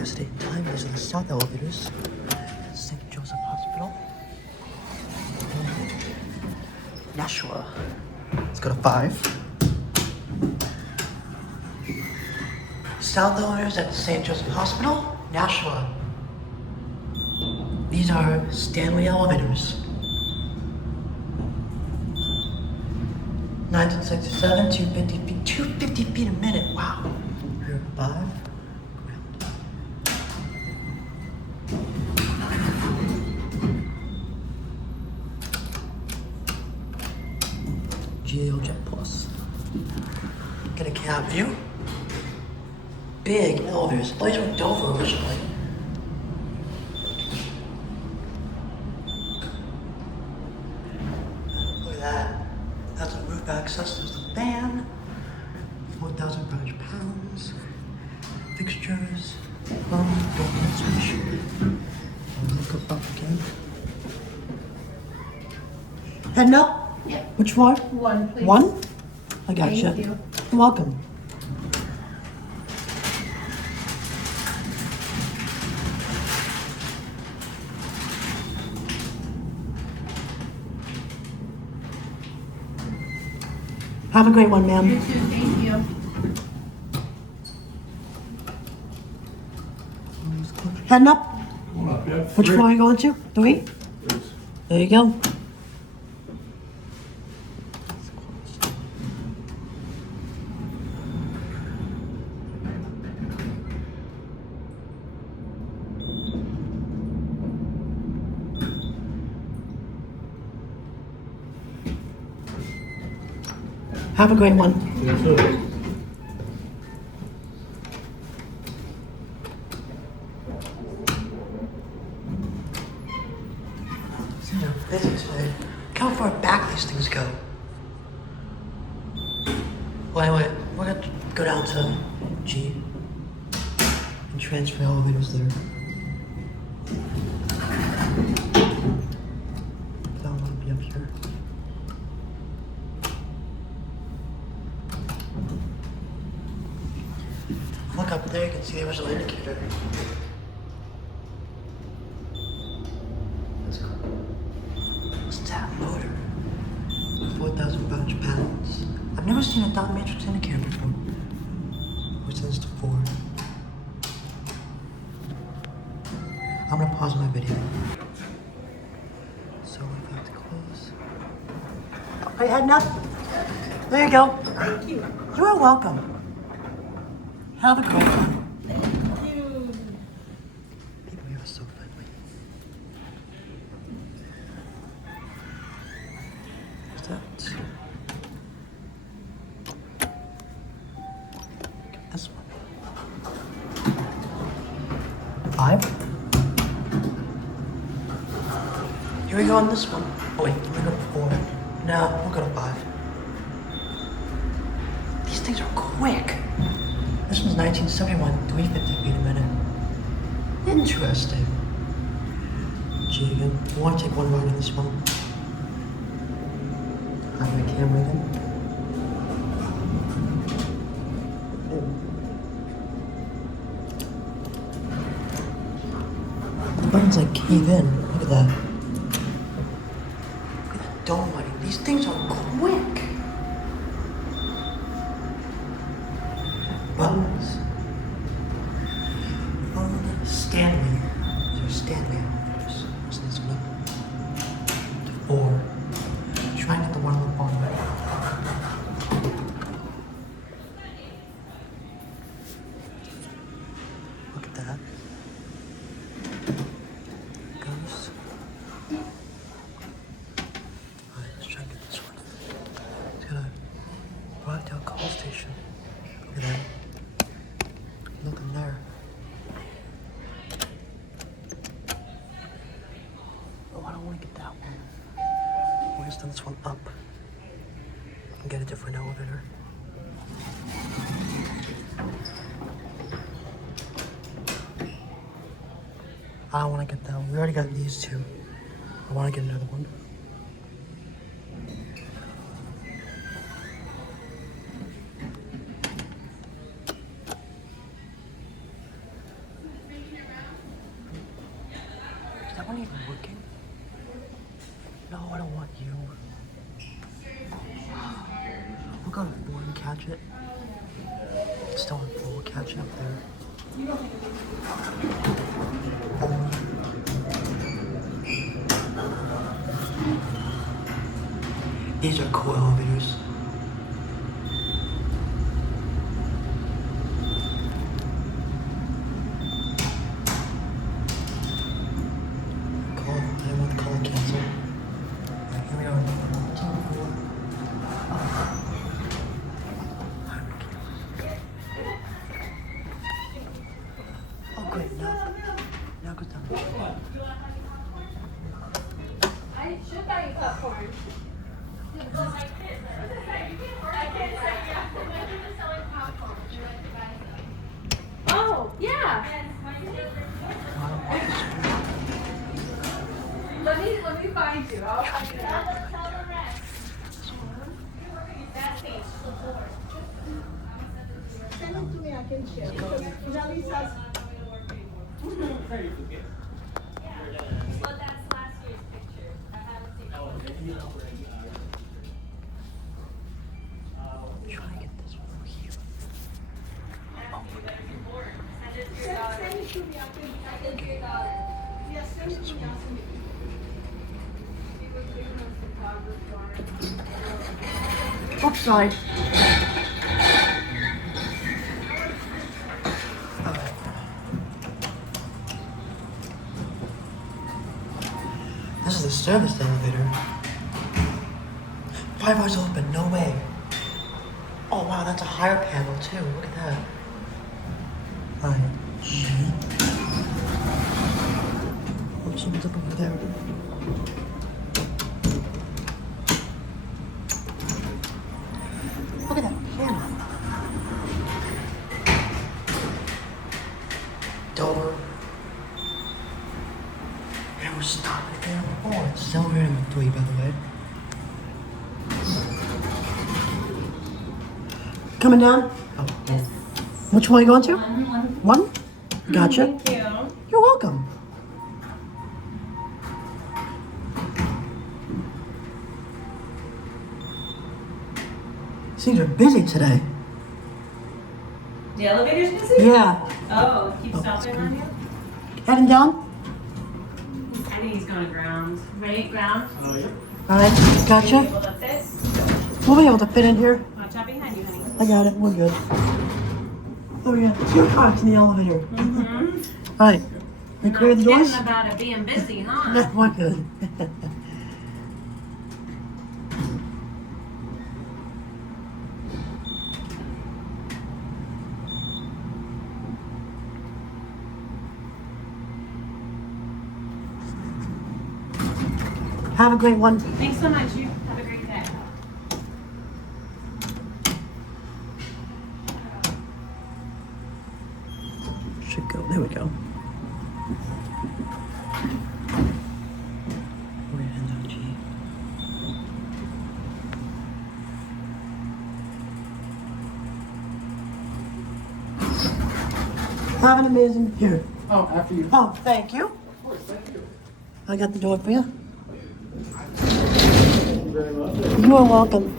Destination time. These are the south elevators. St. Joseph Hospital. Nashua. Let's go to 5. South elevators at St. Joseph Hospital, Nashua. These are Stanley elevators. 1967, 250 feet, 250 feet a minute, wow. Here at 5. GAO Jet Plus. Get a cab view. Big elevators. These were Dover originally. Look at that. That's a roof access. There's the fan. 4,500 pounds. Fixtures. Door switch. Look up again. Heading up? Yeah. Which floor? 1, please. 1? I got Thank you. you. You're welcome. Have a great one, ma'am. You too, thank you. Heading up? Yeah. Which floor are you going to? 3? There you go. Have a great one. Yes, sir. Busy today. Look how far back these things go. Well, anyway, we're gonna go down to G and transfer elevators there. I don't want to be up here. Look up there, you can see the original indicator. That's cool. What's that motor? 4,500 pounds. I've never seen a dot matrix indicator before. Which says to 4. I'm gonna pause my video. So if I have to close. Are you heading up? There you go. Thank you. You are welcome. Have a great one. Thank you. People here are so friendly. What's that? This one. 5? Here we go on this one. Oh wait, let me go to 4. No, we'll go to 5. These things are quick. This one's 1971, 350 feet a minute. Interesting. Gee, again. I want to take one ride on this one. Have my camera again. The buttons like cave in. Look at that. Look at that dome lighting. These things are quick. Buttons. Stanley. These are Stanley elevators. What's this one? To 4. Try and get the one on the bottom. Look at that. Goes. Alright, let's try and get this one. It's gonna Broadtown call station. Look at that. Nothing there. Oh, I don't want to get that one. We'll just turn this one up and get a different elevator. I don't want to get that one. We already got these two. I want to get another one. aren't even looking. No, I don't want you. We'll go to 4 and catch it. It's still on 4. We'll catch it up there. These are cool elevators. I want the call cancel. Here we are. Oh, great. Now go down. I should buy you popcorn. Oh, yeah. Let me find you. I'll find you. Send it to me, I can share. Because Nelly says, Well, that's last year's picture. I haven't seen it. Try to get this one over here. Send it to your daughter. send it to me, I Send it to your daughter. can, yes, send it to me, I'll send it. She was doing a photographer. Oops, sorry. This is the service elevator. 5 hours open, no way. Oh wow, that's a higher panel too. Look at that. Alright. Oh, someone's up over there. Look at that panel. Dover. And we're stopping there. Oh, it's still very good for you, by the way. Coming down? Oh, yes. Which one are you going to? One? Gotcha. Thank you. You're welcome. Things are busy today. The elevator's busy? Yeah. Oh, keep stopping on you? Heading down? I think he's going to ground. Ready, ground? Alright, gotcha. Able to fit? We'll be able to fit in here. Watch out behind you, honey. I got it. We're good. Oh yeah, 2 cars in the elevator. Mm-hmm. Alright. We clear the doors? Kidding about it being busy, huh? We're good. Have a great one. Thanks so much. You have a great day. Should go. There we go. We're gonna end on G. Have an amazing here. Oh, after you. Oh, thank you. Of course, thank you. I got the door for you. Thank you very much. You are welcome.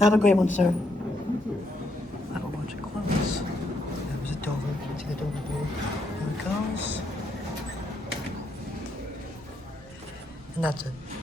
Have a great one, sir. I have a bunch of clothes. That was a Dover. You can see the Dover board. Here it goes. And that's it.